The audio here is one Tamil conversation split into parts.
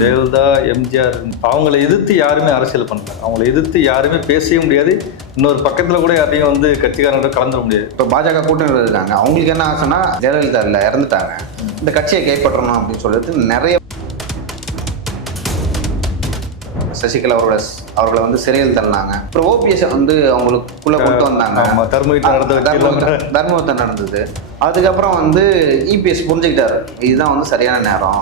ஜெயலலிதா, எம்ஜிஆர் அவங்கள எதிர்த்து யாருமே அரசியல் பண்ணல. அவங்கள எதிர்த்து யாருமே பேசவே முடியாது. இன்னொரு பக்கத்தில் கூட யாரையும் வந்து கட்சிக்காரங்க கலந்துட முடியாது. இப்போ பாஜக கூட்டணியில் இருக்காங்க. அவங்களுக்கு என்ன ஆசைன்னா ஜெயலலிதா இல்லை இறந்துட்டாங்க, இந்த கட்சியை கைப்பற்றணும் அப்படின்னு சொல்லிட்டு நிறைய சசிகலா அவர்களை வந்து சிறையில் தள்ளினாங்க. அப்புறம் ஓபிஎஸ் வந்து அவங்களுக்குள்ள கொண்டு வந்தாங்க. தர்மயுத்தம் நடந்தது. அதுக்கப்புறம் வந்து இபிஎஸ் புரிஞ்சுக்கிட்டாரு இதுதான் வந்து சரியான நேரம்.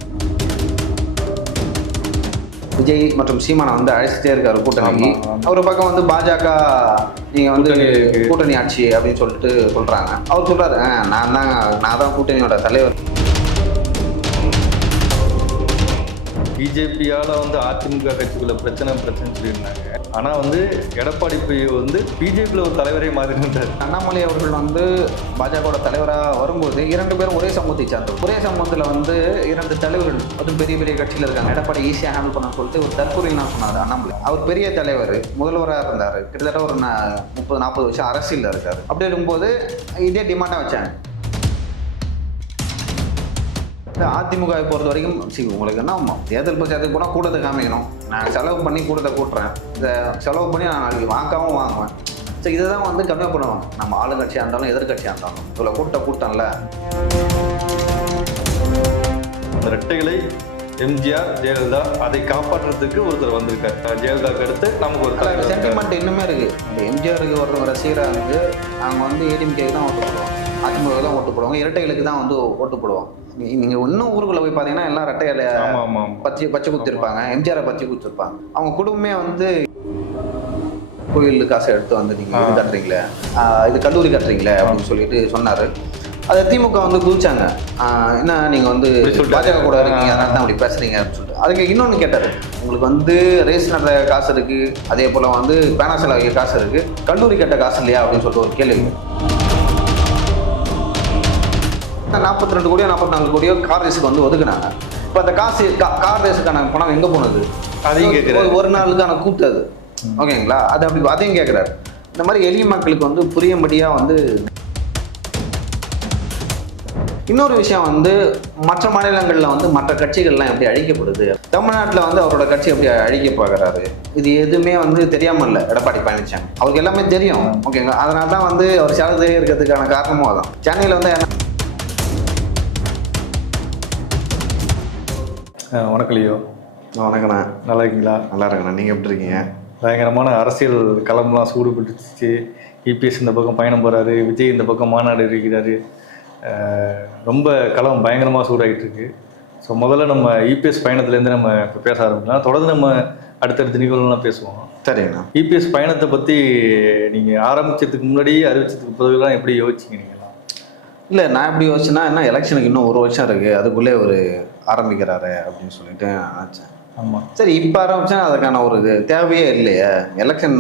விஜய் மற்றும் சீமானை வந்து அழைச்சிட்டே இருக்காரு கூட்டணிக்கு. ஒரு பக்கம் வந்து பாஜக நீங்க வந்து கூட்டணி ஆட்சி அப்படின்னு சொல்லிட்டு சொல்றாங்க. அவர் சொல்றாரு நான் தான் கூட்டணியோட தலைவர். பிஜேபியால் வந்து அதிமுக கட்சிக்குள்ள பிரச்சனை சொல்லியிருந்தாங்க. ஆனால் வந்து எடப்பாடி வந்து பிஜேபியில் ஒரு தலைவரே மாறினார். அண்ணாமலை அவர்கள் வந்து பாஜகவோட தலைவராக வரும்போது 2 பேரும் ஒரே சமூகத்தை சார்ந்தவர். ஒரே சமூகத்தில் வந்து 2 தலைவர்கள் அதுவும் பெரிய பெரிய கட்சியில் இருக்காங்க. எடப்பாடி ஈஸியாக ஹேண்டில் பண்ண சொல்லிட்டு ஒரு தற்கொலைன்னு நான் சொன்னார் அண்ணாமலை. அவர் பெரிய தலைவர், முதல்வராக இருந்தார். கிட்டத்தட்ட ஒரு 30-40 வருஷம் அரசியலில் இருக்கார். அப்படி இருக்கும்போது இதே டிமாண்டாக வச்சாங்க. அதிமுகவை பொறுத்த வரைக்கும் உங்களுக்கு என்ன தேர்தல் பிரச்சாரத்துக்கு போனால் கூட்டத்தை காமிக்கணும். நான் செலவு பண்ணி கூட்டத்தை கூட்டுறேன், இந்த செலவு பண்ணி நான் நாளைக்கு வாங்கவும் வாங்குவேன். ஸோ இதை தான் வந்து கம்மியாக பண்ணுவாங்க. நம்ம ஆளுங்கட்சியாக இருந்தாலும் எதிர்கட்சியாக இருந்தாலும் இவ்வளோ கூட்டம்ல. அந்த ரெட்டைகளை எம்ஜிஆர், ஜெயலலிதா அதை காப்பாற்றுறதுக்கு ஒருத்தர் வந்திருக்காரு. ஜெயலலிதாவுக்கு அடுத்து நமக்கு ஒரு சென்டிமெண்ட் இன்னுமே இருக்குது. இந்த எம்ஜிஆருக்கு ஒரு ரசிகராக இருந்து அவங்க வந்து ஏடிஎம்கேக்கு தான் ஓட்டு போடுவாங்க, அதிமுக தான் ஓட்டு போடுவாங்க, இரட்டைகளுக்கு தான் வந்து ஓட்டு போடுவாங்க. நீங்கள் இன்னும் ஊருக்குள்ள போய் பார்த்தீங்கன்னா எல்லாம் ரெட்டையில பச்சை குத்திருப்பாங்க, எம்ஜிஆரை பச்சை குத்திருப்பாங்க. அவங்க குடும்பமே வந்து கோயில் காசை எடுத்து வந்து நீங்கள் இது கட்டுறீங்களே, இது கல்லூரி கட்டுறீங்களே அப்படின்னு சொல்லிட்டு சொன்னார். அதை திமுக வந்து குதிச்சாங்க. என்ன நீங்கள் வந்து பாஜக கூட இருக்கீங்க, அதனால தான் அப்படி பேசுறீங்க அப்படின்னு சொல்லிட்டு. அதுக்கு இன்னொன்று கேட்டார், உங்களுக்கு வந்து ரேஸ் நடத்த காசு இருக்குது, அதே போல் வந்து பேனா செலவு காசு இருக்குது, கல்லூரி கட்ட காசு இல்லையா அப்படின்னு சொல்லிட்டு ஒரு கேள்வி. 42 கோடியோ 44 கோடியோ கார் ரேஸுக்கு வந்து ஒதுக்குனாங்க. இப்போ அந்த காசு கார் ரேஸுக்கான பணம் எங்கே போனது? அதையும் கேட்குறாரு. ஒரு நாளுக்கான கூட்டு அது, ஓகேங்களா? அது அப்படி அதையும் கேட்குறாரு. இந்த மாதிரி எளிய மக்களுக்கு வந்து புரியும்படியாக வந்து. இன்னொரு விஷயம் வந்து மற்ற மாநிலங்களில் வந்து மற்ற கட்சிகள்லாம் எப்படி அழிக்கப்படுது, தமிழ்நாட்டில் வந்து அவரோட கட்சி எப்படி அழிக்க பார்க்குறாரு, இது எதுவுமே வந்து தெரியாமல் இல்லை எடப்பாடி பழனிசாமி. அவருக்கு எல்லாமே தெரியும், ஓகேங்களா? அதனால தான் வந்து அவர் சேலத்திலே இருக்கிறதுக்கான காரணமும் அதான். சென்னையில் வந்து வணக்கம் லியோ. வணக்கண்ணா. நல்லா இருக்கீங்களா? நல்லா இருக்கண்ணா. நீங்கள் எப்படி இருக்கீங்க? பயங்கரமான அரசியல் களம்லாம் சூடு பிடிச்சிச்சு. இபிஎஸ் இந்த பக்கம் பயணம் போகிறாரு, விஜய் இந்த பக்கம் மாநாடு இருக்கிறாரு. ரொம்ப களம் பயங்கரமாக சூடாகிட்டு இருக்கு. ஸோ முதல்ல நம்ம இபிஎஸ் பயணத்துலேருந்து நம்ம இப்போ பேச ஆரம்பிக்கலாம். தொடர்ந்து நம்ம அடுத்தடுத்த நிகழ்வுலாம் பேசுவோம். சரிங்கண்ணா. இபிஎஸ் பயணத்தை பற்றி நீங்கள் ஆரம்பித்ததுக்கு முன்னாடி, அறிவிச்சதுக்கு பிறகுலாம் எப்படி யோசிச்சிங்க நீங்களாம்? இல்லை, நான் எப்படி யோசிச்சேன்னா, என்ன எலெக்ஷனுக்கு இன்னும் 1 வருஷம் இருக்குது, அதுக்குள்ளே ஒரு ஆரம்பிக்கிறாரு அப்படின்னு சொல்லிட்டு நினச்சேன். ஆமாம், சரி இப்போ ஆரம்பித்தா அதுக்கான ஒரு தேவையே இல்லையே. எலெக்ஷன்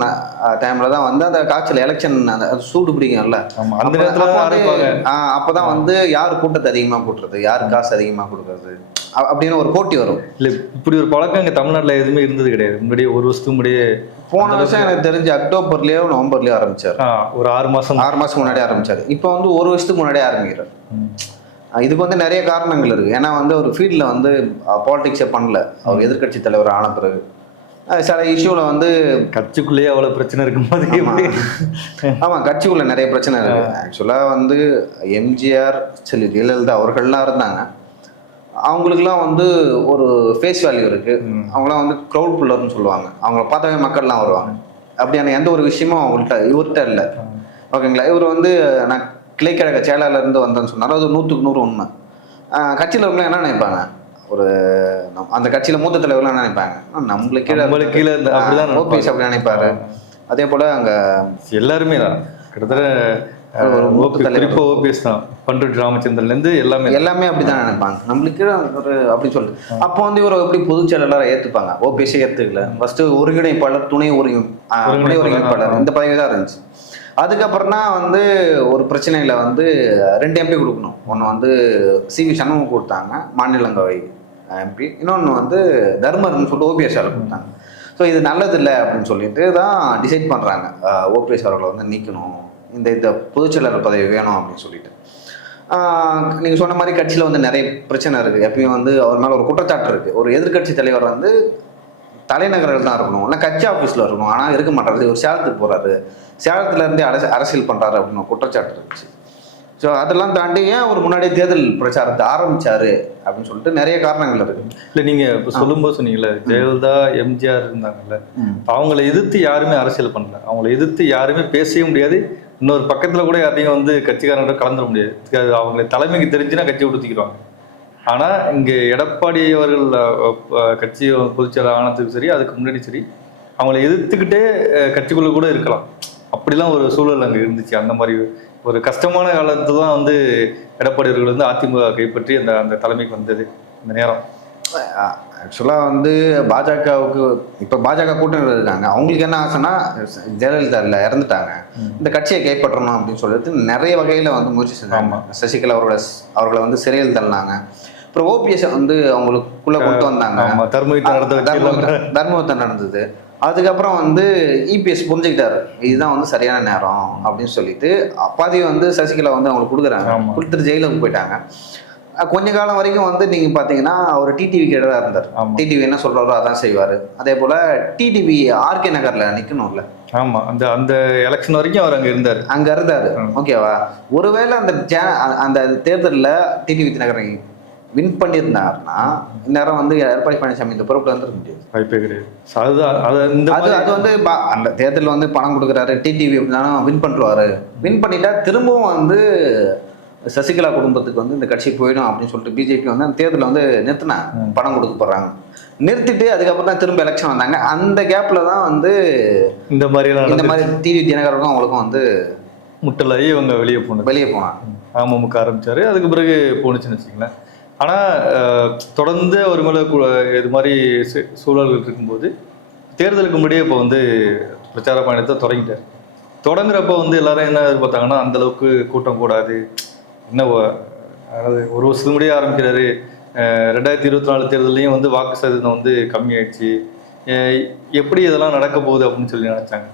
டைமில் தான் வந்து அந்த காய்ச்சல் எலெக்ஷன் அந்த சூடு பிடிக்கும்ல, அந்த நேரத்தில் அப்போ தான் வந்து யார் கூட்டத்தை அதிகமாக கூட்டுறது, யார் காசு அதிகமாக கொடுக்குறது அப்படின்னு ஒரு போட்டி வரும். இல்லை, இப்படி ஒரு பழக்கம் இங்கே தமிழ்நாட்டில் எதுவுமே இருந்தது கிடையாது. முன்னாடியே 1 வருஷத்துக்கு முன்னாடியே, போன வருஷம் எனக்கு தெரிஞ்சு அக்டோபர்லேயோ நவம்பர்லேயோ ஆரம்பிச்சார். ஒரு 6 மாதம் முன்னாடி ஆரம்பிச்சார். இப்போ வந்து 1 வருஷத்துக்கு முன்னாடியே ஆரம்பிக்கிறார். இதுக்கு வந்து நிறைய காரணங்கள் இருக்குது. ஏன்னா வந்து ஒரு ஃபீல்டில் வந்து பாலிடிக்ஸே பண்ணல. அவர் எதிர்கட்சி தலைவர் ஆன பிறகு சில இஷ்யூவில் வந்து கட்சிக்குள்ளேயே அவ்வளோ பிரச்சனை இருக்கும்போது. ஆமாம், கட்சிக்குள்ளே நிறைய பிரச்சனை இருக்குது. ஆக்சுவலாக வந்து எம்ஜிஆர், ஜெயலலிதா அவர்கள்லாம் இருந்தாங்க. அவங்களுக்குலாம் வந்து ஒரு ஃபேஸ் வேல்யூ இருக்குது. அவங்களாம் வந்து க்ரௌட் புல்லர்னு சொல்லுவாங்க. அவங்கள பார்த்தாவே மக்கள்லாம் வருவாங்க. அப்படியான எந்த ஒரு விஷயமும் இவர்கிட்ட இல்லை, ஓகேங்களா? இவர் வந்து நான் கிளைக்கழக செயலாளர்லேருந்து வந்தேன்னு சொன்னார். அது 100க்கு 100 உண்மை. கட்சியில் இருக்கவங்க என்ன நினைப்பாங்க, ஒரு அந்த கட்சியில் மூத்த தலைவர்லாம் என்ன நினைப்பாங்க, நம்மளுக்கு கீழே அப்படிதான் ஓபிஎஸ் அப்படி நினைப்பாரு. அதே போல் அங்கே எல்லாருமே தான் கிட்டத்தட்ட குறிப்பாக ஓபிஎஸ் தான், பண்ருட்டி ராமச்சந்திரன்லேருந்து எல்லாமே அப்படி தான் நினைப்பாங்க, நம்மளுக்கு ஒரு அப்படின்னு சொல்லிட்டு. அப்போ வந்து இவர் எப்படி பொதுச் செயலாளராக ஏற்றுப்பாங்க? ஓபிஎஸ்ஸே ஏற்றுக்கல. ஃபஸ்ட்டு ஒருங்கிணைப்பாளர், துணை ஒருங்கிணைப்பாளர், இந்த பதவி தான் இருந்துச்சு. அதுக்கப்புறம் தான் வந்து ஒரு பிரச்சனையில் வந்து 2 எம்பி கொடுக்கணும். ஒன்று வந்து சிவி சண்முகம் கொடுத்தாங்க, மாநிலங்களவை எம்பி. இன்னொன்று வந்து தர்மர்னு சொல்லிட்டு ஓபிஎஸ்ஆர் கொடுத்தாங்க. ஸோ இது நல்லதில்லை அப்படின்னு சொல்லிட்டு தான் டிசைட் பண்ணுறாங்க, ஓபிஎஸ் அவர்களை வந்து நீக்கணும், இந்த பொதுச்செயலாளர் பதவி வேணும் அப்படின்னு சொல்லிட்டு. நீங்கள் சொன்ன மாதிரி கட்சியில் வந்து நிறைய பிரச்சனை இருக்குது. எப்பயும் வந்து அவர் மேலே ஒரு குற்றச்சாட்டு இருக்குது. ஒரு எதிர்கட்சி தலைவர் வந்து தலைநகரில் தான் இருக்கணும், இல்லை கட்சி ஆஃபீஸில் இருக்கணும், ஆனால் இருக்க மாட்டாரு. ஒரு சேலத்துக்கு போகிறாரு, சேலத்துலேருந்தே அரசியல் பண்ணுறாரு அப்படின்னு ஒரு குற்றச்சாட்டு இருந்துச்சு. ஸோ அதெல்லாம் தாண்டி ஏன் அவர் முன்னாடியே தேர்தல் பிரச்சாரத்தை ஆரம்பிச்சாரு அப்படின்னு சொல்லிட்டு நிறைய காரணங்கள் இருக்கு. இல்லை நீங்கள் இப்போ சொல்லும்போது சொன்னீங்கல்ல, ஜெயலலிதா எம்ஜிஆர் இருந்தாங்கல்ல, அவங்கள எதிர்த்து யாருமே அரசியல் பண்ணல, அவங்கள எதிர்த்து யாருமே பேசவே முடியாது. இன்னொரு பக்கத்தில் கூட யாரையும் வந்து கட்சிக்காரங்களோட கலந்துட முடியாது. அவங்களை தலைமைக்கு தெரிஞ்சுன்னா கட்சி விடுத்திக்கிடுவாங்க. ஆனால் இங்கே எடப்பாடி அவர்கள் கட்சி பொதுச்செயலாளர் ஆனதுக்கு சரி, அதுக்கு முன்னாடி சரி, அவங்கள எதிர்த்துக்கிட்டே கட்சிக்குள்ளே கூட இருக்கலாம். அப்படிலாம் ஒரு சூழல் அங்கே இருந்துச்சு. அந்த மாதிரி ஒரு கஷ்டமான காலத்து தான் வந்து எடப்பாடி அவர்கள் வந்து அதிமுக கைப்பற்றி அந்த அந்த தலைமைக்கு வந்தது இந்த நேரம். ஆக்சுவலாக வந்து பாஜகவுக்கு இப்போ பாஜக கூட்டணி இருக்காங்க, அவங்களுக்கு என்ன ஆசைன்னா ஜெயலலிதா இல்லை இறந்துட்டாங்க, இந்த கட்சியை கைப்பற்றணும் அப்படின்னு சொல்லிட்டு நிறைய வகையில் வந்து முயற்சி செஞ்சாங்க. சசிகலா அவர்களை வந்து சிறையில் தள்ளினாங்க. அப்புறம் ஓபிஎஸ் வந்து அவங்களுக்குள்ள கொண்டு வந்தாங்க, தர்மயுத்தம் நடந்தது. அதுக்கப்புறம் வந்து இபிஎஸ் புரிஞ்சுக்கிட்டாரு இதுதான் வந்து சரியான நேரம் அப்படின்னு சொல்லிட்டு அப்பாதி வந்து சசிகலா வந்து அவங்களுக்கு கொடுக்குறாங்க, கொடுத்துட்டு ஜெயிலுக்கு போயிட்டாங்க. கொஞ்ச காலம் வரைக்கும் வந்து நீங்க பாத்தீங்கன்னா அவர் டிடிவி கேட்டதா இருந்தார். டிடிவி என்ன சொல்றாரோ அதான் செய்வாரு. அதே போல டிடிவி ஆர்கே நகர்ல நிக்கணும்ல, ஆமா, அந்த அந்த எலெக்ஷன் வரைக்கும் அவர் அங்க இருந்தாரு. ஓகேவா, ஒருவேளை அந்த தேர்தலில் டிடிவி தினகரன் வின் பண்ணியிருந்தாருன்னா இந்நேரம் வந்து எடப்பாடி பழனிசாமி இந்த பொறுப்புல வந்துருக்க முடியாது, வாய்ப்பே கிடையாது. அது வந்து அந்த தேர்தலில் வந்து பணம் கொடுக்குறாரு, டிடிவி வின் பண்ணுவாரு. வின் பண்ணிட்டா திரும்பவும் வந்து சசிகலா குடும்பத்துக்கு வந்து இந்த கட்சி போயிடும் அப்படின்னு சொல்லிட்டு பிஜேபி வந்து அந்த தேர்தலில் வந்து நிறுத்தினாங்க, பணம் கொடுக்க போறாங்க. நிறுத்திட்டு அதுக்கப்புறம் தான் திரும்ப எலெக்ஷன் வந்தாங்க. அந்த கேப்ல தான் வந்து இந்த மாதிரி டிவி தினகரனுக்கும் அவங்களுக்கும் வந்து முட்டலாகி இவங்க வெளியே போனாங்க. அமமுக ஆரம்பிச்சாரு, அதுக்கு பிறகு போணுச்சுன்னு வச்சுங்களேன். ஆனால் தொடர்ந்து ஒரு மேலே இது மாதிரி சூழல்கள் இருக்கும்போது தேர்தலுக்கு முன்னாடியே இப்போ வந்து பிரச்சார பயணத்தை தொடங்கிட்டார். தொடங்குறப்ப வந்து எல்லாரும் என்ன எதிர்பார்த்தாங்கன்னா, அந்தளவுக்கு கூட்டம் கூடாது, இன்னும் அதாவது ஒரு வருஷத்துக்கு முன்னாடியே ஆரம்பிக்கிறாரு. 2024 தேர்தலையும் வந்து வாக்கு சதவீதம் வந்து கம்மியாயிடுச்சு, எப்படி இதெல்லாம் நடக்க போகுது அப்படின்னு சொல்லி நினைச்சாங்க.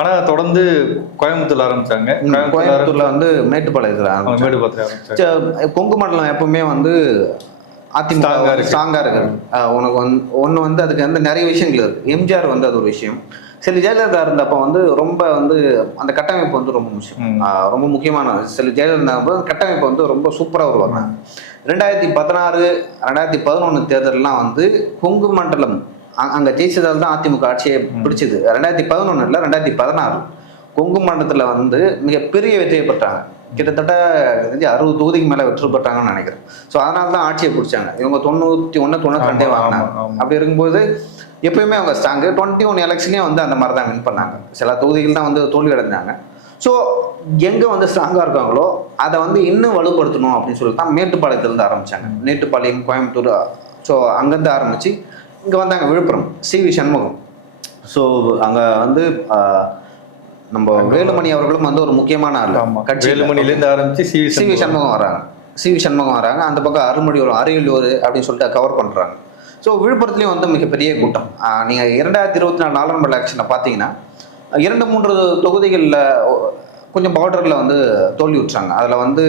ஆனால் தொடர்ந்து கோயம்புத்தூர்ல ஆரம்பிச்சாங்க. கோயம்புத்தூர்ல வந்து மேட்டுப்பாளையத்தில் ஆரம்பிச்சாங்க. கொங்கு மண்டலம் எப்பவுமே வந்து அதிமுக ஸ்ட்ராங்கா இருக்கு. உனக்கு ஒன்று வந்து அதுக்கு வந்து நிறைய விஷயங்கள் இருக்கு. எம்ஜிஆர் வந்து அது ஒரு விஷயம். சரி, ஜெயலலிதா இருந்தப்போ வந்து ரொம்ப வந்து அந்த கட்டமைப்பு வந்து ரொம்ப முக்கியம், ரொம்ப முக்கியமான. சில ஜெயலலிதா கட்டமைப்பு வந்து ரொம்ப சூப்பராக உருவாங்க. 2016, 2011 தேர்தலெலாம் வந்து கொங்கு மண்டலம் அங்கே ஜெயிச்சதால் தான் அதிமுக ஆட்சியை பிடிச்சது. 2011 2016 கொங்கு மண்டலத்தில் வந்து மிகப்பெரிய வெற்றியை பெற்றாங்க. கிட்டத்தட்ட 60 தொகுதிக்கு மேலே வெற்றி பெற்றாங்கன்னு நினைக்கிறேன். ஸோ அதனால தான் ஆட்சியை பிடிச்சாங்க. இவங்க 91, 92 வாங்கினாங்க. அப்படி இருக்கும்போது எப்பயுமே அவங்க ஸ்ட்ராங்கு. 21 எலெக்ஷன்லேயும் வந்து அந்த மாதிரி தான் வின் பண்ணாங்க. சில தொகுதிகள் தான் வந்து தோல்வி அடைஞ்சாங்க. ஸோ எங்கே வந்து ஸ்ட்ராங்காக இருக்காங்களோ அதை வந்து இன்னும் வலுப்படுத்தணும் அப்படின்னு சொல்லி தான் மேட்டுப்பாளையத்துலேருந்து ஆரம்பித்தாங்க. மேட்டுப்பாளையம், கோயம்புத்தூர், ஸோ அங்கேருந்து ஆரம்பித்து இங்கே வந்தாங்க விழுப்புரம், சிவி சண்முகம். ஸோ அங்கே வந்து நம்ம வேலுமணி அவர்களும் வந்து ஒரு முக்கியமான ஆள். கட்சி வேலுமணிலேருந்து ஆரம்பித்து சிவி சண்முகம் வராங்க. அந்த பக்கம் அருள்மொழி அரியலூர் அப்படின்னு சொல்லிட்டு கவர் பண்ணுறாங்க. ஸோ விழுப்புரத்துலேயும் வந்து மிகப்பெரிய கூட்டம். நீங்கள் 2024 நாடாளுமன்ற எலெக்ஷனை பார்த்தீங்கன்னா 2-3 தொகுதிகளில் கொஞ்சம் பார்டரில் வந்து தோல்வி விட்டுறாங்க. அதில் வந்து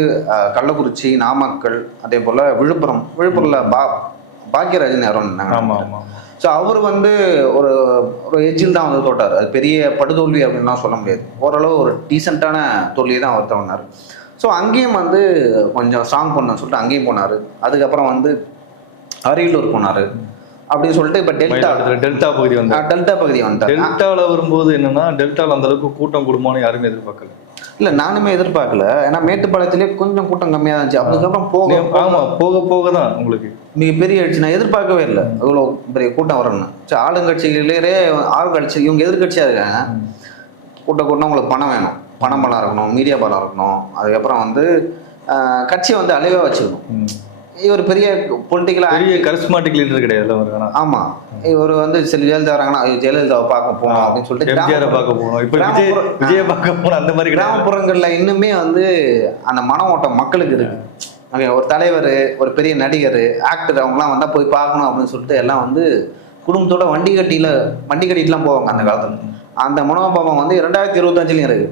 கள்ளக்குறிச்சி, நாமக்கல், அதே போல் விழுப்புரத்தில் பாக்கியராஜன் யாரும் இருந்தாங்க. ஸோ அவர் வந்து ஒரு எஜ்ஜில் தான் வந்து தோட்டார். அது பெரிய படுதோல்வி அப்படின்லாம் சொல்ல முடியாது. ஓரளவு ஒரு டீசெண்டான தோல்வியை தான் அவர் தவறினார். ஸோ அங்கேயும் வந்து கொஞ்சம் ஸ்ட்ராங் பண்ண சொல்லிட்டு அங்கேயும் போனார். அதுக்கப்புறம் வந்து அரியலூர் போனார். அப்படின்னு சொல்லிட்டு இப்போ டெல்டா பகுதி வந்தார். டெல்டாவில் வரும்போது என்னன்னா, டெல்டாவில் அந்த அளவுக்கு கூட்டம் கூடுமான்னு யாருமே எதிர்பார்க்கல. இல்லை, நானுமே எதிர்பார்க்கல. ஏன்னா மேட்டுப்பாளையத்திலே கொஞ்சம் கூட்டம் கம்மியாக இருந்துச்சு. அதுக்கப்புறம் போக தான் உங்களுக்கு மிகப்பெரிய ஆயிடுச்சு. நான் எதிர்பார்க்கவே இல்லை இவ்வளோ பெரிய கூட்டம் வரணும்னு. சரி, ஆளுங்கட்சிகளே ஆளுங்கட்சி இவங்க எதிர்கட்சியாக இருக்காங்க. கூட்டம் உங்களுக்கு பணம் வேணும், பணம் இருக்கணும், மீடியா பலம் இருக்கணும். அதுக்கப்புறம் வந்து கட்சியை வந்து அழிவாக வச்சுக்கணும். இவர் பெரிய பொலிட்டிக்கலாக பெரிய கரிஸ்மாட்டிக் லீடர் கிடையாது. ஆமாம், இவர் வந்து சரி ஜெயலலிதா வராங்கன்னா ஜெயலலிதாவை பார்க்க போகணும் அப்படின்னு சொல்லிட்டு பார்க்க போகணும், இப்போ விஜய பார்க்க போகணும். அந்த மாதிரி கிராமப்புறங்களில் இன்னுமே வந்து அந்த மன ஓட்டம் மக்களுக்கு இருக்கு. ஓகே, ஒரு தலைவர், ஒரு பெரிய நடிகர், ஆக்டர் அவங்களாம் வந்தால் போய் பார்க்கணும் அப்படின்னு சொல்லிட்டு எல்லாம் வந்து குடும்பத்தோட வண்டி கட்டிட்டுலாம் போவாங்க அந்த காலத்தில். அந்த மனோபாவம் வந்து 2025 இருக்கு.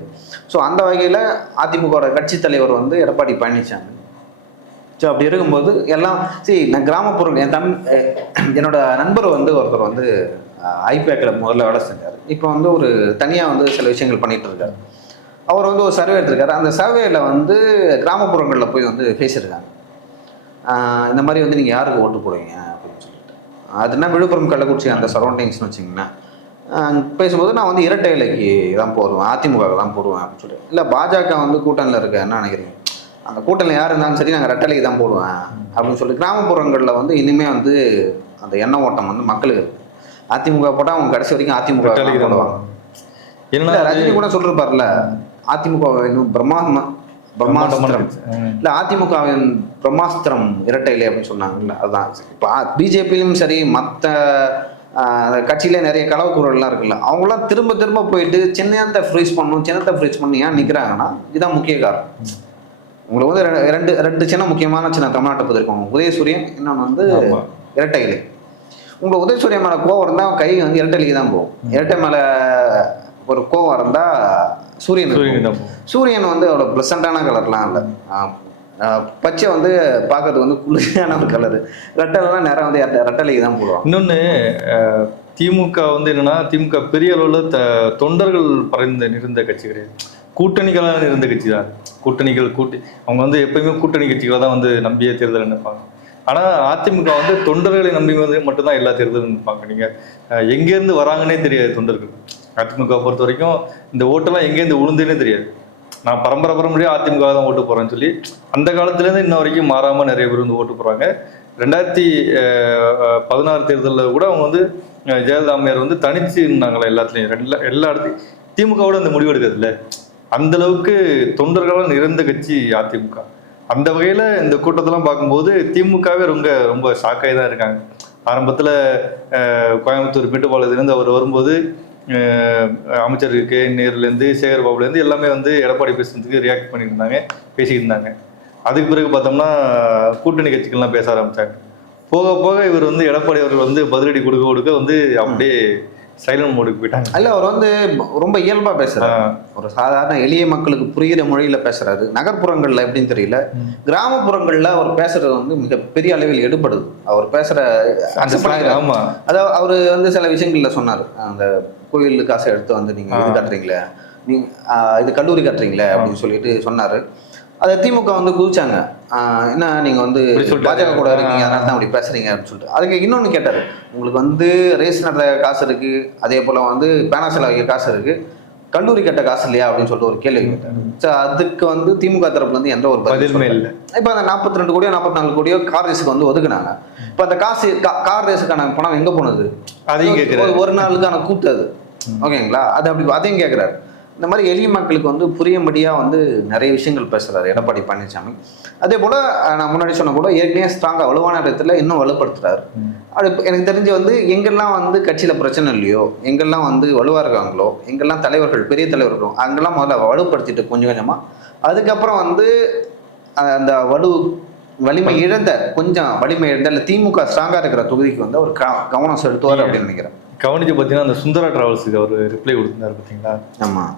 ஸோ அந்த வகையில் அதிமுக கட்சி தலைவர் வந்து எடப்பாடி பழனிசாமி ஸோ அப்படி இருக்கும்போது எல்லாம் நான் கிராமப்புறம் என்னோட நண்பர் வந்து ஒருத்தர் வந்து ஐபேக்கில் முதல்ல வேலை செஞ்சார். இப்போ வந்து ஒரு தனியாக வந்து சில விஷயங்கள் பண்ணிட்டு இருக்காரு. அவர் வந்து ஒரு சர்வே எடுத்திருக்காரு. அந்த சர்வேயில் வந்து கிராமப்புறங்களில் போய் வந்து பேசியிருக்காங்க. இந்த மாதிரி வந்து நீங்கள் யாருக்கு ஓட்டு போடுவீங்க அப்படின்னு சொல்லிட்டு. அதுனா விழுப்புரம், கள்ளக்குறிச்சி அந்த சரௌண்டிங்ஸ்னு வச்சிங்கன்னா பேசும்போது நான் வந்து இரட்டை இலைக்கு தான் போடுவேன், அதிமுக தான் போடுவேன் அப்படின்னு சொல்லி. இல்லை பாஜக வந்து கூட்டணியில் இருக்க என்ன நினைக்கிறீங்க, அந்த கூட்டணியில் யார் இருந்தாலும் சரி நாங்கள் ரெட்டலைக்கு தான் போடுவேன் அப்படின்னு சொல்லி கிராமப்புறங்களில் வந்து இனிமேல் வந்து அந்த எண்ண ஓட்டம் வந்து மக்களுக்கு இருக்குது. அதிமுக போட்டால் அவங்க கடைசி வரைக்கும் அதிமுக போடுவாங்க. இல்லை ரஜினி கூட சொல்லிருப்பார்ல, அதிமுக இன்னும் பிரம்மாஸ்திரம் இல்லை அதிமுகவின் பிரம்மாஸ்திரம் இரட்டை இலை அப்படின்னு சொன்னாங்கல்ல, அதுதான். இப்போ பிஜேபியிலும் சரி மற்ற கட்சியிலே நிறைய கலவக்குரல்லாம் இருக்குல்ல, அவங்களாம் திரும்ப திரும்ப போயிட்டு சின்னத்தை ஃப்ரீஸ் பண்ணணும் ஏன் நிற்கிறாங்கன்னா இதுதான் முக்கிய காரணம். உங்களுக்கு வந்து ரெண்டு சின்னம் முக்கியமான சின்ன தமிழ்நாட்டை பதிருக்கோம், உதயசூரியன், இன்னொன்று வந்து இரட்டை இலை. உங்களுக்கு உதயசூரியன் மேலே கோவம் இருந்தால் கை வந்து இரட்டை இலைக்கு தான் போகும். இரட்டை மேலே ஒரு கோவம் இருந்தால் சூரியன் வந்து அவ்வளோ ப்ளசண்டான கலர்லாம் இல்லை, பச்சை வந்து பார்க்கறதுக்கு வந்து குளிர்ச்சியான ஒரு கலரு. ரெட்டலாம் நேரம் வந்து ரெட்டலைக்கு தான் போடுவாங்க. இன்னொன்று திமுக வந்து என்னன்னா, திமுக பெரிய அளவில் தொண்டர்கள் இருந்த கட்சி கிடையாது, கூட்டணிகளாக இருந்த கட்சி தான். அவங்க வந்து எப்பயுமே கூட்டணி கட்சிகளை தான் வந்து நம்பியே தேர்தல் நினைப்பாங்க. ஆனால் அதிமுக வந்து தொண்டர்களை நம்பி வந்து மட்டும்தான் எல்லா தேர்தலும் நினைப்பாங்க. நீங்கள் எங்கேருந்து வராங்கன்னே தெரியாது தொண்டர்கள். அதிமுக பொறுத்த வரைக்கும் இந்த ஓட்டெல்லாம் எங்கேருந்து உளுந்துன்னே தெரியாது. நான் பரம்பரையாக அதிமுக தான் ஓட்டு போகிறேன்னு சொல்லி அந்த காலத்துலேருந்து இன்ன வரைக்கும் மாறாமல் நிறைய பேர் வந்து ஓட்டு போகிறாங்க. 2016 தேர்தலில் கூட அவங்க வந்து ஜெயலலிதா அம்மையார் வந்து தனிச்சு இருந்தாங்களா எல்லாத்துலேயும், எல்லா இடத்துலையும். திமுகவோட அந்த முடிவு எடுக்கிறதுல அந்த அளவுக்கு தொண்டர்களால் நிறைந்த கட்சி அதிமுக. அந்த வகையில் இந்த கூட்டத்தெல்லாம் பார்க்கும்போது திமுகவே ரொம்ப ஷாக்காகி தான் இருக்காங்க. ஆரம்பத்தில் கோயம்புத்தூர் மேட்டுப்பாளையத்துலேருந்து அவர் வரும்போது அமைச்சர் கே நேர்லேருந்து சேகர் பாபுலேருந்து எல்லாமே வந்து எடப்பாடி பேசுறதுக்கு ரியாக்ட் பண்ணியிருந்தாங்க, பேசிக்கிட்டு இருந்தாங்க. அதுக்கு பிறகு பார்த்தோம்னா கூட்டணி கட்சிகள்லாம் பேச ஆரம்பித்தாங்க. போக போக இவர் வந்து எடப்பாடி அவர்கள் வந்து பதிலடி கொடுக்க வந்து அப்படியே சைலண்ட் மோடுக்கு போயிட்டாங்க. இல்லை, அவர் வந்து ரொம்ப இயல்பாக பேசுகிறாரு, ஒரு சாதாரண எளிய மக்களுக்கு புரிகிற மொழியில் பேசுகிறாரு. நகர்ப்புறங்களில் எப்படின்னு தெரியல, கிராமப்புறங்களில் அவர் பேசுறது வந்து மிக பெரிய அளவில் எடுபடுது. அவர் பேசுகிற அந்த அதாவது அவர் வந்து சில விஷயங்களில் சொன்னார், அந்த கோயில் காசை எடுத்து வந்து நீங்கள் இது கட்டுறீங்களே, இது கல்லூரி கட்டுறீங்களே அப்படின்னு சொல்லிட்டு சொன்னார். அதை திமுக வந்து குதிச்சாங்க, என்ன நீங்கள் வந்து பாஜக கூட இருக்கீங்க அதனால தான் அப்படி பேசுறீங்க அப்படின்னு சொல்லிட்டு. அதுக்கு இன்னொன்று கேட்டார், உங்களுக்கு வந்து ரேஸ் நடுற காசு இருக்குது, அதே போல் வந்து பேனா செலவு காசு இருக்குது, கல்லூரி கட்ட காசு இல்லையா அப்படின்னு சொல்லிட்டு ஒரு கேள்வி கேட்டார். ஸோ அதுக்கு வந்து திமுக தரப்புல இருந்து எந்த ஒரு பதிலுமே இல்லை. இப்போ அந்த 42 கோடியோ 44 கோடியோ கார் ரேஸுக்கு வந்து ஒதுக்குனாங்க. இப்போ அந்த காசு கார் ரேஸுக்கான பணம் எங்கே போனது, அதையும் கேட்குறாரு. ஒரு நாளுக்கான கூட்டு அது, ஓகேங்களா, அது அப்படி அதையும் கேட்குறாரு. இந்த மாதிரி எளிய மக்களுக்கு வந்து புரியும்படியாக வந்து நிறைய விஷயங்கள் பேசுகிறாரு எடப்பாடி பழனிசாமி. அதே போல் நான் முன்னாடி சொன்ன போல ஏற்கனவே ஸ்ட்ராங்காக வலுவான இடத்துல இன்னும் வலுப்படுத்துறாரு. அது எனக்கு தெரிஞ்சு வந்து எங்கெல்லாம் வந்து கட்சியில் பிரச்சனை இல்லையோ, எங்கெல்லாம் வந்து வலுவாக இருக்காங்களோ, எங்கெல்லாம் தலைவர்கள் பெரிய தலைவர்களும் அங்கெல்லாம் முதல்ல வலுப்படுத்திட்டு கொஞ்சம் கொஞ்சமாக, அதுக்கப்புறம் வந்து அந்த வலிமை இழந்த இல்லை திமுக ஸ்ட்ராங்காக இருக்கிற தொகுதிக்கு வந்து அவர் கவனம் செலுத்துவார் அப்படின்னு நினைக்கிறேன். கவனிச்சு பார்த்தீங்கன்னா அந்த சுந்தரா டிராவல்ஸுக்கு அவர் ரிப்ளை கொடுத்துருந்தாரு பார்த்தீங்களா. ஆமாம்,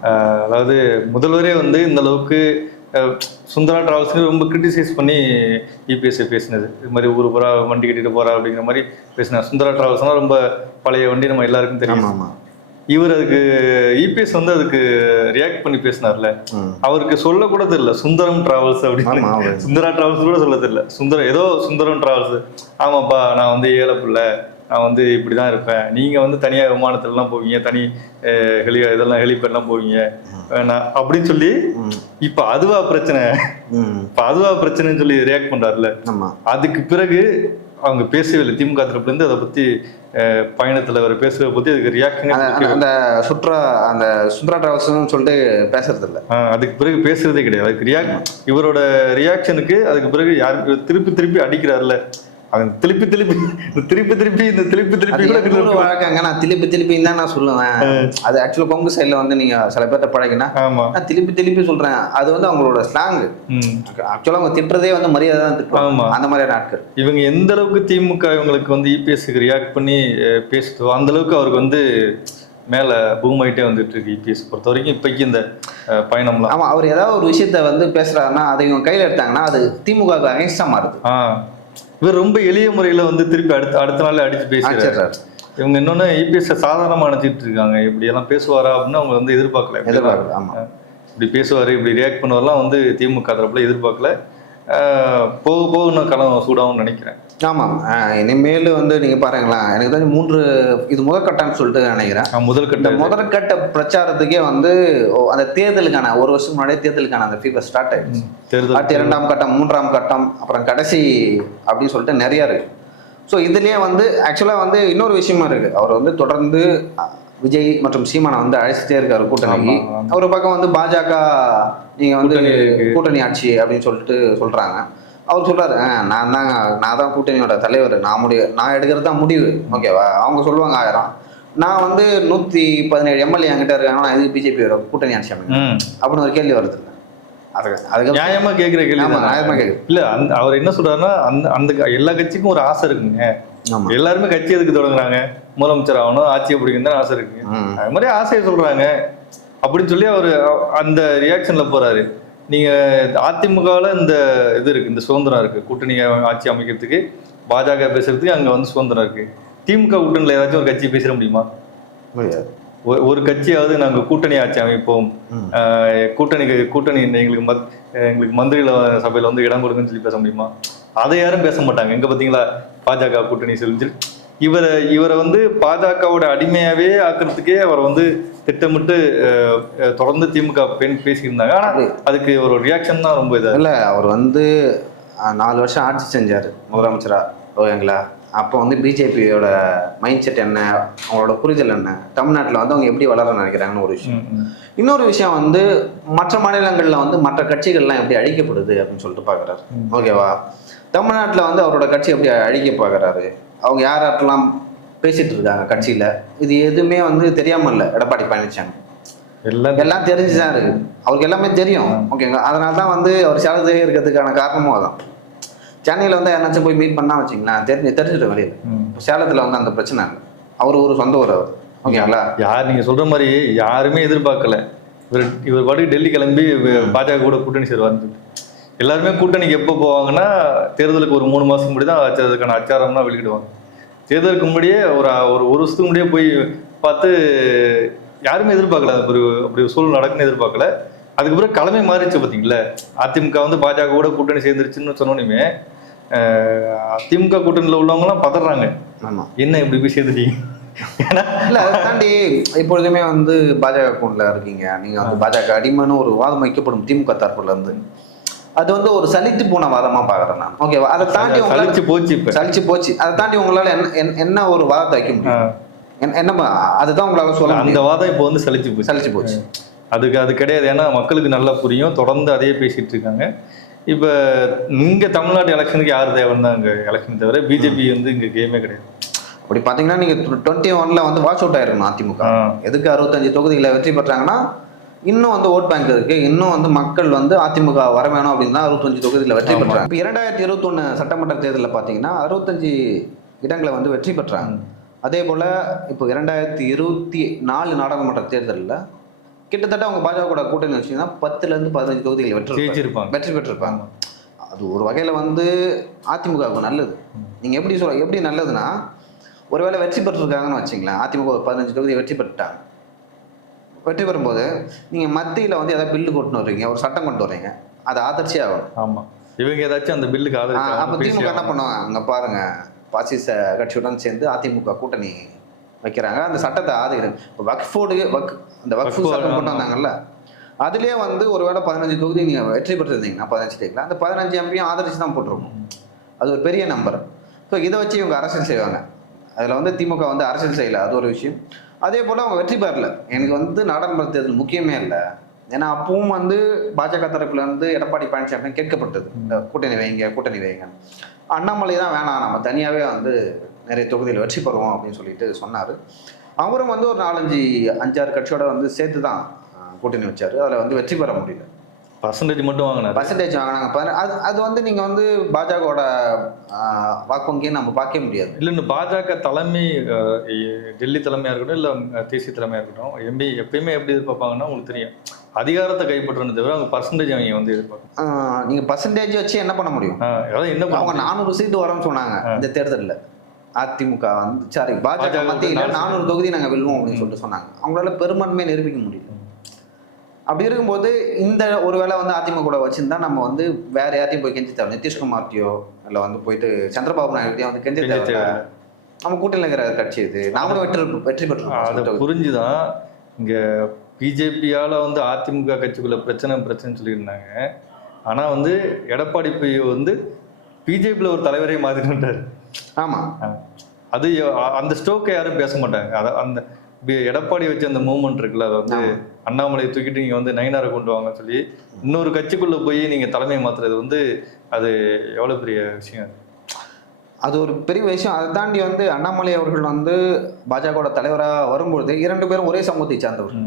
அதாவது முதல்வரே வந்து இந்த அளவுக்கு சுந்தரா டிராவல்ஸுக்கு ரொம்ப கிரிட்டிசைஸ் பண்ணி இபிஎஸ்ஐ பேசினது, இது மாதிரி ஊர் பூரா வண்டி கட்டிட்டு போறா அப்படிங்கிற மாதிரி பேசினார். சுந்தரா டிராவல்ஸ்னால் ரொம்ப பழைய வண்டி, நம்ம எல்லாருக்கும் தெரியும். இவர் அதுக்கு இபிஎஸ் வந்து அதுக்கு ரியாக்ட் பண்ணி பேசினார்ல, அவருக்கு சொல்லக்கூட தெரியல சுந்தரம் டிராவல்ஸ் அப்படின்னு, சுந்தரா டிராவல்ஸ் கூட சொல்ல தெரியல, சுந்தரம் டிராவல்ஸ். ஆமாப்பா, நான் வந்து ஏழை பிள்ளை, நான் வந்து இப்படி தான் இருப்பேன், நீங்கள் வந்து தனியாக விமானத்துலலாம் போவீங்க, தனி ஹெலிபேட்லாம் போவீங்க நான் அப்படின்னு சொல்லி இப்போ அதுவா பிரச்சனைன்னு சொல்லி ரியாக்ட் பண்ணுறாருல. அதுக்கு பிறகு அவங்க பேசவே இல்லை திமுக தரப்புலேருந்து அதை பற்றி, பயணத்தில் வர பேசுறத பற்றி அதுக்கு ரியாக்ஷன், அந்த சுந்தரா டிராவல்ஸ்னு சொல்லிட்டு பேசுறது இல்லை. அதுக்கு பிறகு பேசுறதே கிடையாது. அதுக்கு இவரோட ரியாக்ஷனுக்கு அதுக்கு பிறகு யாருக்கு திருப்பி அடிக்கிறாருல, திருப்பி வழக்கங்க. நான் திருப்பி தான் நான் சொல்லுவேன். அது ஆக்சுவலா கொங்கு சைட்ல வந்து நீங்க சில பேர்ட்ட பழகினா நான் திருப்பி சொல்றேன், அது வந்து அவங்களோட ஸ்லாங். ஆக்சுவலா அவங்க திட்டுறதே வந்து மரியாதை தான் திட்டுவாங்க, அந்த மாதிரியான ஆட்கள். இவங்க எந்த அளவுக்கு திமுக இவங்களுக்கு வந்து இபிஎஸ்க்கு ரியாக்ட் பண்ணி பேசுதோ அந்த அளவுக்கு அவருக்கு வந்து மேலே பூமாயிட்டே வந்துட்டு இருக்கு இபிஎஸ் பொறுத்த வரைக்கும் இப்போக்கி இந்த பயணம்லாம். ஆமாம், அவர் ஏதாவது ஒரு விஷயத்த வந்து பேசுகிறாருன்னா அதை இவங்க கையில் எடுத்தாங்கன்னா அது திமுகவுக்கு அகைன்ஸ்டாக மாறுது. இவர் ரொம்ப எளிய முறையில் வந்து திருப்பி அடுத்த நாள் அடித்து பேசுகிறாரு. இவங்க இன்னொன்று இபிஎஸ் சாதாரணமாக நினச்சிட்டு இருக்காங்க. இப்படியெல்லாம் பேசுவாரா அப்படின்னு அவங்க வந்து எதிர்பார்க்கல. ஆமாம், இப்படி பேசுவார், இப்படி ரியாக்ட் பண்ணுவார்லாம் வந்து திமுக தரப்புல எதிர்பார்க்கல. போக போக இன்னும் களம் சூடாகும்னு நினைக்கிறேன். ஆமாம், இனிமேல் வந்து நீங்கள் பாருங்களேன், எனக்கு தெரிஞ்சு இது முதற்கட்டம்னு சொல்லிட்டு நினைக்கிறேன். முதற்கட்ட பிரச்சாரத்துக்கே வந்து அந்த தேர்தலுக்கான ஒரு வருஷம் முன்னாடியே தேர்தலுக்கான அந்த ஃபீவர் ஸ்டார்ட் ஆயிடுச்சு. அடுத்து 2ஆம் கட்டம், 3ஆம் கட்டம், அப்புறம் கடைசி அப்படின்னு சொல்லிட்டு நிறையா இருக்கு. ஸோ இதுலேயே வந்து ஆக்சுவலாக வந்து இன்னொரு விஷயமா இருக்கு. அவர் வந்து தொடர்ந்து விஜய் மற்றும் சீமானை வந்து அழைச்சிட்டே இருக்காரு கூட்டணிக்கு. ஒரு பக்கம் வந்து பாஜக நீங்கள் வந்து கூட்டணி ஆட்சி அப்படின்னு சொல்லிட்டு சொல்கிறாங்க. அவர் சொல்கிறாரு, நான் தான் கூட்டணியோட தலைவர், நான் எடுக்கிறது தான் முடிவு, ஓகேவா? அவங்க சொல்லுவாங்க 1000. நான் வந்து 117 எம்எல்ஏ என்கிட்ட இருக்காங்க, நான் எதுக்கு பிஜேபியோட கூட்டணி ஆட்சி அமைக்கணும் அப்படின்னு ஒரு கேள்வி வருது. அதுக்கு நியாயமா கேட்குற கேள்வி. நியாயமா கேட்குது. இல்லை, அவர் என்ன சொல்றாருன்னா, அந்த எல்லா கட்சிக்கும் ஒரு ஆசை இருக்குங்க. எல்லாருமே கட்சி எதுக்கு தொடங்குறாங்க? முதலமைச்சர் ஆகணும், ஆட்சியை பிடிக்கணும் தான் ஆசை இருக்கு. அது மாதிரி ஆசையை சொல்றாங்க அப்படின்னு சொல்லி அவர் அந்த ரியாக்ஷன்ல போறாரு. நீங்க அதிமுகவில் இந்த இது இருக்கு, இந்த சுதந்திரம் இருக்கு, கூட்டணி ஆட்சி அமைக்கிறதுக்கு, பாஜக பேசுறதுக்கு அங்க வந்து சுதந்திரம் இருக்கு. திமுக கூட்டணியில் ஏதாச்சும் ஒரு கட்சி பேசிட முடியுமா? முடியாது. ஒரு கட்சியாவது நாங்கள் கூட்டணி ஆட்சி அமைப்போம், கூட்டணி எங்களுக்கு மந்திரிகள சபையில் வந்து இடம் கொடுக்குன்னு சொல்லி பேச முடியுமா? அதை யாரும் பேச மாட்டாங்க. எங்க பார்த்தீங்களா பாஜக கூட்டணி செஞ்சு இவரை வந்து பாஜகவோட அடிமையாவே ஆக்குறதுக்கே அவரை வந்து திட்டமிட்டு தொடர்ந்து திமுக பேசியிருந்தாங்க. ஆனால் அதுக்கு ஒரு ரியாக்ஷன் தான் ரொம்ப இதாக இல்லை. அவர் வந்து 4 வருஷம் ஆட்சி செஞ்சார் முதலமைச்சரா, ஓகேங்களா? அப்போ வந்து பிஜேபியோட மைண்ட் செட் என்ன, அவங்களோட புரிதல் என்ன, தமிழ்நாட்டில் வந்து அவங்க எப்படி வளர நினைக்கிறாங்கன்னு ஒரு விஷயம். இன்னொரு விஷயம் வந்து மற்ற மாநிலங்களில் வந்து மற்ற கட்சிகள்லாம் எப்படி அழிக்கப்படுது அப்படின்னு சொல்லிட்டு பார்க்குறாரு, ஓகேவா? தமிழ்நாட்டில் வந்து அவரோட கட்சி எப்படி அழிக்க பார்க்குறாரு, அவங்க யாரெல்லாம் பேசிட்டு இருக்காங்க கட்சியில், இது எதுவுமே வந்து தெரியாமல் இல்லை எடப்பாடி பழனிசாமி. எல்லாம் தெரிஞ்சுதான் இருக்கு, அவருக்கு எல்லாமே தெரியும், ஓகேங்க. அதனால தான் வந்து அவர் சேலத்திலே இருக்கிறதுக்கான காரணமும் அதான். சென்னையில் வந்து யாராச்சும் போய் மீட் பண்ணா வச்சிங்களா தெரிஞ்சுட்டு வெளியில். சேலத்தில் வந்து அந்த பிரச்சனை இல்லை, அவர் ஒரு சொந்த ஊர் அவர், ஓகேங்களா? யார் நீங்கள் சொல்கிற மாதிரி யாருமே எதிர்பார்க்கல இவர் பாட்டுக்கு டெல்லி கிளம்பி பாஜக கூட கூட்டணி சேருவார். எல்லாருமே கூட்டணிக்கு எப்போ போவாங்கன்னா தேர்தலுக்கு ஒரு 3 மாதத்துக்கு முன்னாடி தான் அதுக்கான அச்சாரம்லாம் வெளியிடுவாங்க. தேர்தலுக்கு முன்னாடியே ஒரு வருஷத்துக்கு முன்னாடியே போய் பார்த்து யாருமே எதிர்பார்க்கல, அப்படி சூழல் நடக்குன்னு எதிர்பார்க்கல. அதுக்கப்புறம் கிளம்பி மாறிச்சு பார்த்தீங்களா? அதிமுக வந்து பாஜக கூட கூட்டணி சேர்ந்துருச்சுன்னு சொன்னோன்னே திமுக கூட்டணியில் உள்ளவங்கலாம் பதறாங்க, என்ன இப்படி போய் சேர்ந்துட்டீங்க? இல்லை, அதை தாண்டி இப்பொழுதுமே வந்து பாஜக கூண்டில் இருக்கீங்க, நீங்கள் வந்து பாஜக அடிமைன்னு ஒரு வாதம் வைக்கப்படும் திமுக தரப்புல இருந்து. அது வந்து ஒரு சலித்து போன வாதமா பாக்குறேன் நான், ஓகேவா? அதை தாண்டி சலிச்சு போச்சு. அதை தாண்டி உங்களால என்ன ஒரு வாதத்தை வைக்க முடியும்? என்ன அதுதான் உங்களால சொல்ல, அந்த வாதம் இப்போ வந்து சலிச்சு போச்சு. அது கிடையாது. ஏன்னா மக்களுக்கு நல்லா புரியும், தொடர்ந்து அதே பேசிட்டு இருக்காங்க. இப்போ இங்கே தமிழ்நாட்டு எலெக்ஷனுக்கு யார் தேவைன்னு தான் இங்கே எலெக்ஷன் தவிர பிஜேபி வந்து இங்கே கேமே கிடையாது. அப்படி பார்த்தீங்கன்னா நீங்கள் 21 வந்து வாட்ச் அவுட் ஆயிருக்கணும் அதிமுக. எதுக்கு 65 தொகுதிகளை வெற்றி பெற்றாங்கன்னா இன்னும் வந்து ஓட் பேங்க் இருக்கு, இன்னும் வந்து மக்கள் வந்து அதிமுக வர வேணும் அப்படின்னு தான் 65 தொகுதியில் வெற்றி பெற்றாங்க. இப்போ 2021 சட்டமன்ற தேர்தலில் பார்த்தீங்கன்னா 65 இடங்களை வந்து வெற்றி பெற்றாங்க. அதே போல் இப்போ 2024 நாடாளுமன்ற தேர்தலில் கிட்டத்தட்ட அவங்க பாஜக கூட கூட்டணி வச்சிங்கன்னா 10லேருந்து 15 தொகுதிகள் வெற்றி பெற்றிருப்பாங்க. அது ஒரு வகையில் வந்து அதிமுகவுக்கு நல்லது. நீங்கள் எப்படி நல்லதுன்னா, ஒருவேளை வெற்றி பெற்றிருக்காங்கன்னு வச்சிங்களேன், அதிமுக ஒரு 15 தொகுதியை வெற்றி பெற்றுட்டாங்க. வெற்றி பெறும்போது நீங்கள் மத்தியில் வந்து ஏதாவது பில்லு கொண்டு வர்றீங்க, ஒரு சட்டம் கொண்டு வர்றீங்க, அது ஆதர்ச்சி ஆகும். ஆமாம், இவங்க ஏதாச்சும் அந்த பில்லுக்கு ஆதரவு. அப்போ திமுக என்ன பண்ணுவாங்க, அங்கே பாருங்க பாசிச கட்சியுடன் சேர்ந்து அதிமுக கூட்டணி வைக்கிறாங்க, அந்த சட்டத்தை ஆதரிக்கிறாங்க. இப்போ அந்த வக்ஃபு சட்டம் கொண்டு வந்தாங்கல்ல, அதுலேயே வந்து ஒருவேளை 15 தொகுதி நீங்கள் வெற்றி பெற்றிருந்தீங்கன்னா 15 ஸ்டேட்டில் அந்த 15 எம்பியும் ஆதரிச்சு தான் போட்டிருக்கும். அது ஒரு பெரிய நம்பர். ஸோ இதை வச்சு இவங்க அரசியல் செய்வாங்க. அதில் வந்து திமுக வந்து அரசியல் செய்யலை, அது ஒரு விஷயம். அதே போல் அவங்க வெற்றி பெறல. எனக்கு வந்து நாடாளுமன்ற தேர்தல் முக்கியமே இல்லை. ஏன்னா அப்பவும் வந்து பாஜக தரப்புல இருந்து எடப்பாடி பழனிசாமி கேட்கப்பட்டது, இந்த கூட்டணி வைங்க. அண்ணாமலை தான் வேணாம், நம்ம தனியாகவே வந்து நிறைய தொகுதியில் வெற்றி பெறுவோம் அப்படின்னு சொல்லிட்டு சொன்னார். அவரும் வந்து ஒரு 4-5-6 கட்சியோட வந்து சேர்த்து தான் கூட்டணி வச்சார். அதில் வந்து வெற்றி பெற முடியல. பர்சன்டேஜ் மட்டும் வாங்கினாரு. பர்சன்டேஜ் வாங்கினாங்க. அது வந்து நீங்கள் வந்து பாஜகவோட வாக்கு வங்கின்னு நம்ம பார்க்க முடியாது. இல்லைன்னு பாஜக தலைமை டெல்லி தலைமையாக இருக்கட்டும் இல்லை தேசிய தலைமையாக இருக்கட்டும் எம்பி எப்பயுமே எப்படி எதிர்பார்ப்பாங்கன்னா உங்களுக்கு தெரியும், அதிகாரத்தை கைப்பற்றணும் தவிர அவங்க பர்சன்டேஜ் அவங்க வந்து எதிர்பார்ப்பாங்க. நீங்கள் பர்சன்டேஜ் வச்சு என்ன பண்ண முடியும்? அதாவது என்ன அவங்க 400 சீட்டு வரோம்னு சொன்னாங்க இந்த தேர்தலில். அதிமுக வந்து சாரி பாஜக மத்தியில் 400 தொகுதி நாங்கள் வெல்வோம் அப்படின்னு சொல்லிட்டு சொன்னாங்க. அவங்களால பெரும்பான்மையை நிரூபிக்க முடியல. அப்படி இருக்கும்போது இந்த ஒரு வேளை வந்து அதிமுக கூட வச்சுருந்தா நம்ம வந்து வேற யாரையும் போய் கெஞ்சி தேவை, நிதிஷ்குமார்ட்டியோ இல்லை வந்து போயிட்டு சந்திரபாபு நாயுடுத்தையும் வந்து கெஞ்சி தேவை. நம்ம கூட்டணியில் இருக்கிற கட்சி இது, நாமளும் வெற்றி பெற்றோம். அதை புரிஞ்சுதான் இங்கே பிஜேபியால் வந்து அதிமுக கட்சிக்குள்ள பிரச்சனைன்னு சொல்லியிருந்தாங்க. ஆனால் வந்து எடப்பாடி வந்து பிஜேபியில் ஒரு தலைவரையே மாற்றிட்டார். ஆமாம், அது அந்த ஸ்டோக்கை யாரும் பேச மாட்டாங்க. அதை அந்த எடப்பாடி வச்சு அந்த மூவ்மெண்ட் இருக்குல்ல, அதை வந்து அண்ணாமலையை தூக்கிட்டு நீங்கள் வந்து நயினாரை கொண்டு வாங்க சொல்லி இன்னொரு கட்சிக்குள்ளே போய் நீங்கள் தலைமை மாற்றுறது வந்து அது எவ்வளோ பெரிய விஷயம். அது ஒரு பெரிய விஷயம். அதை தாண்டி வந்து அண்ணாமலை அவர்கள் வந்து பாஜகவோட தலைவராக வரும்பொழுது 2 பேரும் ஒரே சமூகத்தை சார்ந்தவர்.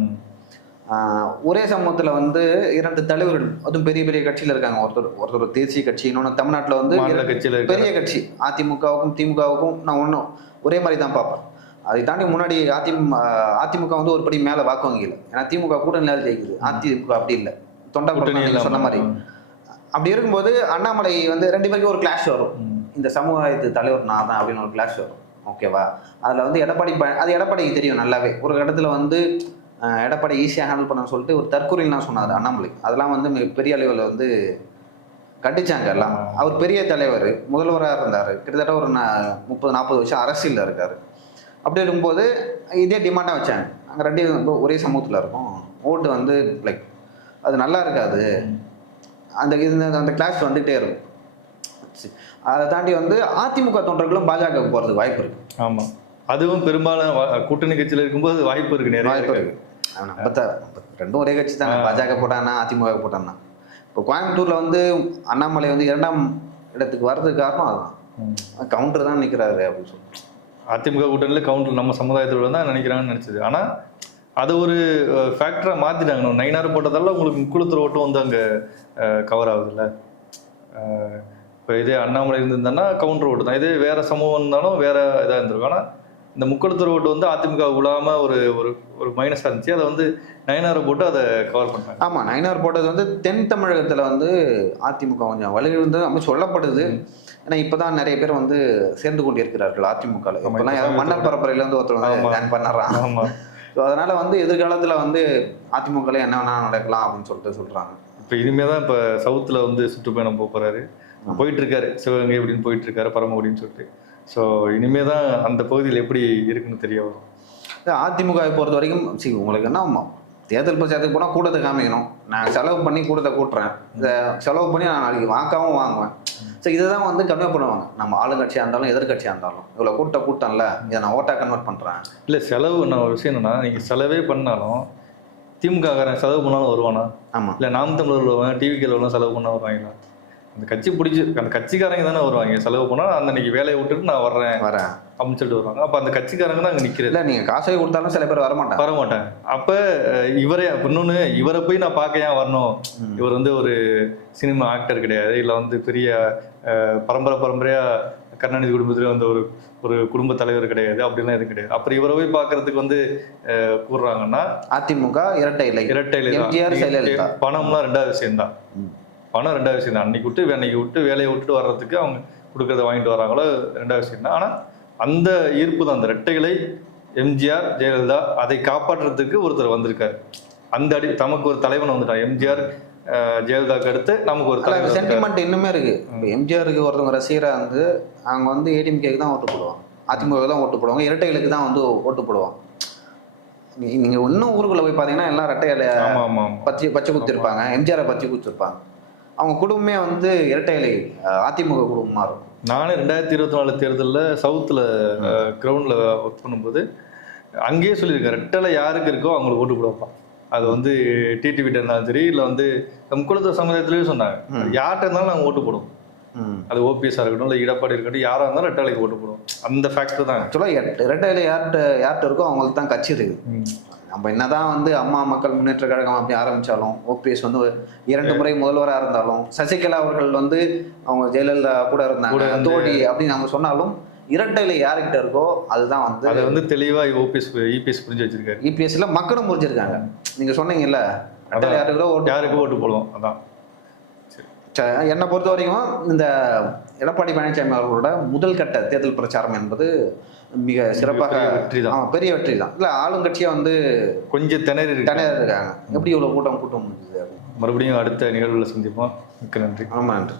ஒரே சமூகத்தில் வந்து 2 தலைவர்கள், அதுவும் பெரிய பெரிய கட்சியில் இருக்காங்க. ஒருத்தர் தேசிய கட்சி, இன்னொன்று தமிழ்நாட்டில் வந்து பெரிய கட்சி. அதிமுகவுக்கும் திமுகவுக்கும் நான் ஒன்றும் ஒரே மாதிரி தான் பார்ப்பேன். அதை தாண்டி முன்னாடி அதிமுக வந்து ஒரு படி மேலே வாக்கு வங்கியில், ஏன்னா திமுக கூட்டணியால் ஜெயிக்குது, அதிமுக அப்படி இல்லை, தொண்டை கூட்டணி சொன்ன மாதிரி. அப்படி இருக்கும்போது அண்ணாமலை வந்து 2 பேருக்கும் ஒரு கிளாஷ் வரும். இந்த சமுதாயத்து தலைவர் நான் தான் அப்படின்னு ஒரு கிளாஷ் வரும். ஓகேவா? அதில் வந்து எடப்பாடிக்கு தெரியும் நல்லாவே. ஒரு இடத்துல வந்து எடப்பாடி ஈஸியாக ஹேண்டில் பண்ண சொல்லிட்டு ஒரு தற்கொலைலாம் சொன்னார் அண்ணாமலை. அதெல்லாம் வந்து மிகப்பெரிய அளவில் வந்து கண்டிச்சாங்க எல்லாம். அவர் பெரிய தலைவர், முதல்வராக இருந்தார், கிட்டத்தட்ட ஒரு 30-40 வருஷம் அரசியலில் இருக்கார். அப்படி இருக்கும்போது இதே டிமாண்டாக வச்சாங்க. அங்கே 2 ஒரே சமூகத்தில் இருக்கும், ஓட்டு வந்து லைக் அது நல்லா இருக்காது, அந்த கிளாஸ் வந்துகிட்டே இருக்கும். அதை தாண்டி வந்து அதிமுக தொண்டர்களும் பாஜகவுக்கு போகிறதுக்கு வாய்ப்பு இருக்குது. ஆமாம், அதுவும் பெரும்பாலும் கூட்டணி கட்சியில் இருக்கும்போது வாய்ப்பு இருக்குது, நிறைய வாய்ப்பு இருக்குது. ரெண்டும் ஒரே கட்சி தானே, பாஜக போட்டான்னா அதிமுக போட்டான்னா. இப்போ கோயம்புத்தூரில் வந்து அண்ணாமலை வந்து 2ஆம் இடத்துக்கு வர்றதுக்கு காரணம் அதுதான், கவுண்டர் தான் நிற்கிறாரு அப்படின்னு சொல்லி. அதிமுக கூட்டணியில் கவுண்டர் நம்ம சமுதாயத்தோட தான் நினைக்கிறாங்கன்னு நினச்சது. ஆனால் அதை ஒரு ஃபேக்டராக மாற்றிட்டாங்க. நயினார் போட்டதால உங்களுக்கு முக்குளத்தூர் ஓட்டும் வந்து அங்கே கவர் ஆகுதுல்ல. இப்போ இதே அண்ணாமலை இருந்திருந்தான்னா கவுண்டர் ஓட்டு தான், இதே வேறு சமூகம் இருந்தாலும் வேறு இதாக இருந்திருக்கும். ஆனால் இந்த முக்குளத்தூர் ஓட்டு வந்து அதிமுக விழாமல் ஒரு ஒரு மைனஸாக இருந்துச்சு. அதை வந்து நயினாரை போட்டு அதை கவர் பண்ணாங்க. ஆமாம், நயினார் போட்டது வந்து தென் தமிழகத்தில் வந்து அதிமுக கொஞ்சம் வலியுறுந்து அப்படி சொல்லப்படுது. ஏன்னா இப்போ தான் நிறைய பேர் வந்து சேர்ந்து கொண்டு இருக்கிறார்கள் அதிமுகவில். இப்போலாம் யாரும் மன்னர் பரம்பரையிலேருந்து ஒருத்தர் வந்து ஜாயின் பண்ணுறான். ஆமாம், ஸோ அதனால் வந்து எதிர்காலத்தில் வந்து அதிமுகவில் என்ன வேணால் நடக்கலாம் அப்படின்னு சொல்கிறாங்க. இப்போ இனிமேல் தான் இப்போ சவுத்தில் வந்து சுற்றுப்பயணம் போகிறாரு, போயிட்டுருக்காரு, சிவகங்கை அப்படின்னு போயிட்டுருக்காரு, பரமக்குடின்னு சொல்லிட்டு. ஸோ இனிமேல் தான் அந்த பகுதியில் எப்படி இருக்குன்னு தெரிய வரும். அதிமுகவை பொறுத்த வரைக்கும் உங்களுக்கு என்ன, தேர்தல் பிரச்சாரத்துக்கு போனால் கூட்டத்தை காமிக்கணும், நான் செலவு பண்ணி கூட்டத்தை கூட்டுறேன், இதை செலவு பண்ணி நான் நாளைக்கு வாக்காவும் வாங்குவேன். ஸோ இதை தான் வந்து கம்மியாக பண்ணுவாங்க. நம்ம ஆளுங்கட்சியாக இருந்தாலும் எதிர்கட்சியாக இருந்தாலும் இவ்வளோ கூட்டம்ல இதை நான் ஓட்டாக கன்வெர்ட் பண்ணுறேன். இல்லை செலவு நான் ஒரு விஷயம் என்னன்னா, நீங்கள் செலவே பண்ணாலும் திமுககாரன் செலவு பண்ணாலும் வருவானா? ஆமாம். இல்லை நாம் தமிழர் வருவாங்க, டிவிக்கெல்லாம் செலவு பண்ணால் வருவாங்களா? அந்த கட்சி பிடிச்சி அந்த கட்சிக்காரங்க தானே வருவாங்க. செலவு பண்ணால் அந்த அன்னைக்கு வேலையை விட்டுட்டு நான் வரேன் அப்படின்னு சொல்லிட்டு வருவாங்க. அப்போ அந்த கட்சிக்காரங்க தான் அங்கே நிற்கிறது. இல்லை நீங்கள் காசை கொடுத்தாலும் சில பேர் வரமாட்டாங்க. அப்போ இவரே இன்னொன்று, இவரை போய் நான் பார்க்க ஏன் வரணும்? இவர் வந்து ஒரு சினிமா ஆக்டர் கிடையாது, இல்லை வந்து பெரிய பரம்பரையாக கருணாநிதி குடும்பத்தில் வந்து ஒரு குடும்ப தலைவர் கிடையாது, அப்படிலாம் எதுவும் கிடையாது. அப்புறம் இவரை போய் பார்க்கறதுக்கு வந்து கூடுறாங்கன்னா அதிமுக இரட்டை இலை, பணம்லாம் 2வது விஷயம்தான். பணம் 2வது விஷயம் தான். அன்னைக்கு விட்டு வேலையை விட்டுட்டு வர்றதுக்கு அவங்க கொடுக்கறத வாங்கிட்டு வராங்களோ 2வது விஷயம் தான். ஆனால் அந்த ஈர்ப்பு தான், அந்த ரெட்டைகளை எம்ஜிஆர் ஜெயலலிதா அதை காப்பாற்றுறதுக்கு ஒருத்தர் வந்திருக்காரு. அந்த தமக்கு ஒரு தலைவன் வந்துட்டார். எம்ஜிஆர் ஜெயலலிதாவுக்கு அடுத்து நமக்கு ஒரு தலைவர். சென்டிமெண்ட் இன்னுமே இருக்கு. இப்போ எம்ஜிஆருக்கு ஒருத்தவங்க ரசிகராக வந்து அவங்க வந்து ஏடிஎம்கேக்கு தான் ஓட்டு போடுவாங்க, அதிமுக தான் ஓட்டு போடுவாங்க, இரட்டைகளுக்கு தான் வந்து ஓட்டு போடுவாங்க. நீங்கள் இன்னும் ஊருக்குள்ளே போய் பார்த்தீங்கன்னா எல்லாம் ரெட்டையில பச்சை குத்திருப்பாங்க, எம்ஜிஆரை பச்சை குத்திருப்பாங்க. அவங்க குடும்பமே வந்து இரட்டை இலை அதிமுக குடும்பமாக இருக்கும். நானே 2024 தேர்தலில் சவுத்தில் கிரவுண்டில் ஒர்க் பண்ணும்போது அங்கேயே சொல்லியிருக்கேன், ரெட்டலை யாருக்கு இருக்கோ அவங்களுக்கு ஓட்டு போடுவான். அது வந்து டிடிவிட்ட இருந்தாலும் சரி, இல்லை வந்து முக்குளத்தூர் சமுதாயத்திலேயே சொன்னாங்க, யார்கிட்ட இருந்தாலும் நாங்கள் ஓட்டு போடுவோம். அது ஓபிஎஸ்ஸாக இருக்கட்டும், இல்லை எடப்பாடி இருக்கட்டும், யாராக இருந்தாலும் ரெட்டலைக்கு ஓட்டு போடுவோம். அந்த ஃபேக்டர் தான். ஆக்சுவலாக ரெட்டை இலை யார்கிட்ட இருக்கோ அவங்களுக்கு தான் கட்சி இருக்குது. நம்ம என்னதான் வந்து அம்மா மக்கள் முன்னேற்ற கழகம் அப்படி ஆரம்பிச்சாலும், ஓபிஎஸ் வந்து 2 முறை முதல்வராக இருந்தாலும், சசிகலா அவர்கள் வந்து அவங்க ஜெயலலிதா கூட இருந்தாங்க தோழி அப்படின்னு அவங்க சொன்னாலும், இரட்டையில யாருக்கிட்ட இருக்கோ அதுதான் வந்து அதை வந்து தெளிவா இபிஎஸ் புரிஞ்சு வச்சிருக்காரு. இபிஎஸ்ல மக்களும் புரிஞ்சிருக்காங்க. நீங்க சொன்னீங்கல்ல யாருக்கு ஓட்டு போடுவோம். அதான் என்னை பொறுத்த வரைக்கும் இந்த எடப்பாடி பழனிசாமி அவர்களோட முதல் கட்ட தேர்தல் பிரச்சாரம் என்பது மிக சிறப்பாக பெரிய வெற்றி தான். இல்லை ஆளுங்கட்சியாக வந்து கொஞ்சம் திணறி இருக்காங்க. எப்படி இவ்வளோ கூட்டம் முடிஞ்சது? மறுபடியும் அடுத்த நிகழ்வுல சந்திப்போம். மிக்க நன்றி. ரொம்ப நன்றி.